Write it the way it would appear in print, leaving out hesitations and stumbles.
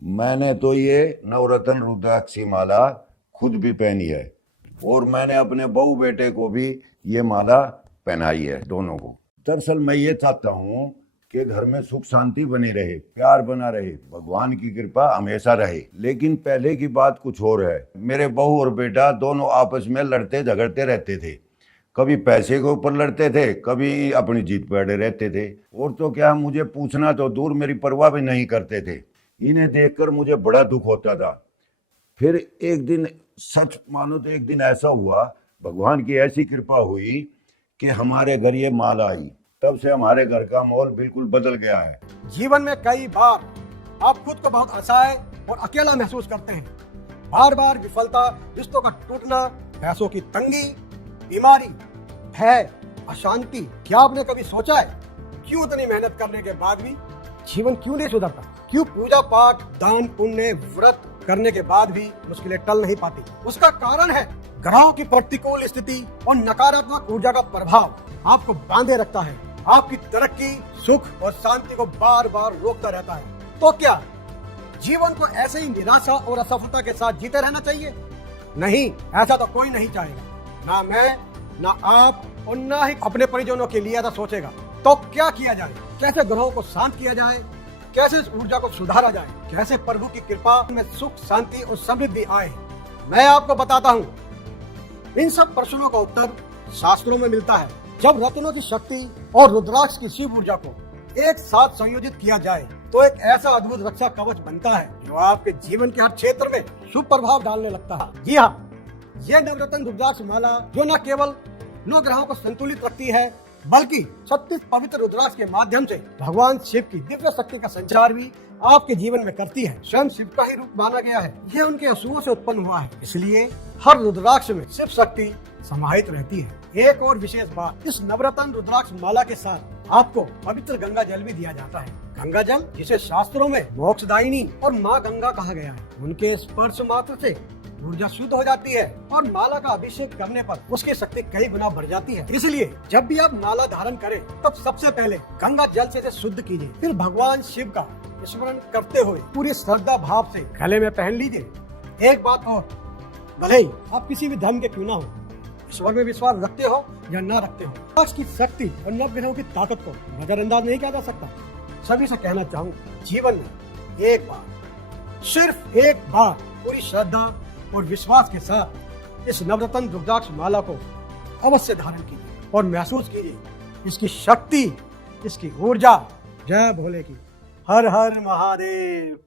मैंने तो ये नवरत्न रुद्राक्षी माला खुद भी पहनी है और मैंने अपने बहू बेटे को भी ये माला पहनाई है, दोनों को। दरअसल मैं ये चाहता हूँ कि घर में सुख शांति बनी रहे, प्यार बना रहे, भगवान की कृपा हमेशा रहे। लेकिन पहले की बात कुछ और है। मेरे बहू और बेटा दोनों आपस में लड़ते झगड़ते रहते थे। कभी पैसे के ऊपर लड़ते थे, कभी अपनी जीत पे अड़े रहते थे। और तो क्या, मुझे पूछना तो दूर, मेरी परवाह भी नहीं करते थे। इन्हें देखकर मुझे बड़ा दुख होता था। फिर एक दिन, सच मानो तो एक दिन ऐसा हुआ, भगवान की ऐसी कृपा हुई कि हमारे घर ये माला आई। तब से हमारे घर का माहौल बिल्कुल बदल गया है। जीवन में कई बार आप खुद को बहुत असहाय और अकेला महसूस करते हैं। बार बार विफलता, रिश्तों का टूटना, पैसों की तंगी, बीमारी, भय, अशांति। क्या आपने कभी सोचा है क्यों इतनी मेहनत करने के बाद भी जीवन क्यों नहीं सुधरता? क्यों पूजा पाठ, दान पुण्य, व्रत करने के बाद भी मुश्किलें टल नहीं पाती? उसका कारण है ग्रहों की प्रतिकूल स्थिति और नकारात्मक ऊर्जा का प्रभाव आपको बांधे रखता है। आपकी तरक्की, सुख और शांति को बार बार रोकता रहता है। तो क्या जीवन को ऐसे ही निराशा और असफलता के साथ जीते रहना चाहिए? नहीं, ऐसा तो कोई नहीं चाहेगा। ना मैं, ना आप और ना ही अपने परिजनों के लिए ऐसा सोचेगा। तो क्या किया जाए? कैसे ग्रहों को शांत किया जाए? कैसे इस ऊर्जा को सुधारा जाए? कैसे प्रभु की कृपा में सुख, शांति और समृद्धि आए? मैं आपको बताता हूँ। इन सब प्रश्नों का उत्तर शास्त्रों में मिलता है। जब रत्नों की शक्ति और रुद्राक्ष की शिव ऊर्जा को एक साथ संयोजित किया जाए तो एक ऐसा अद्भुत रक्षा कवच बनता है जो आपके जीवन के हर क्षेत्र में शुभ प्रभाव डालने लगता है। जी हाँ, ये नवरत्न रुद्राक्ष माला जो न केवल 9 ग्रहों को संतुलित रखती है, बल्कि 36 पवित्र रुद्राक्ष के माध्यम से भगवान शिव की दिव्य शक्ति का संचार भी आपके जीवन में करती है। स्वयं शिव का ही रूप माना गया है। यह उनके असूओं से उत्पन्न हुआ है, इसलिए हर रुद्राक्ष में शिव शक्ति समाहित रहती है। एक और विशेष बात, इस नवरत्न रुद्राक्ष माला के साथ आपको पवित्र गंगा जल भी दिया जाता है। गंगा जल, जिसे शास्त्रों में मोक्षदायिनी और माँ गंगा कहा गया है, उनके स्पर्श मात्र से ऊर्जा शुद्ध हो जाती है और माला का अभिषेक करने पर उसकी शक्ति कई गुना बढ़ जाती है। इसलिए जब भी आप माला धारण करें तब सबसे पहले गंगा जल से इसे शुद्ध कीजिए। फिर भगवान शिव का स्मरण करते हुए पूरी श्रद्धा भाव से गले में पहन लीजिए। एक बात और, भले ही आप किसी भी धर्म के क्यों ना हो, ईश्वर में विश्वास रखते हो या न रखते हो, रुद्राक्ष की शक्ति और नवग्रहों की ताकत को नजरअंदाज नहीं किया जा सकता। सभी से कहना चाहूँगा, जीवन में एक बार, सिर्फ एक बार पूरी श्रद्धा और विश्वास के साथ इस नवरत्न रुद्राक्ष माला को अवश्य धारण कीजिए और महसूस कीजिए इसकी शक्ति, इसकी ऊर्जा। जय भोले की। हर हर महादेव।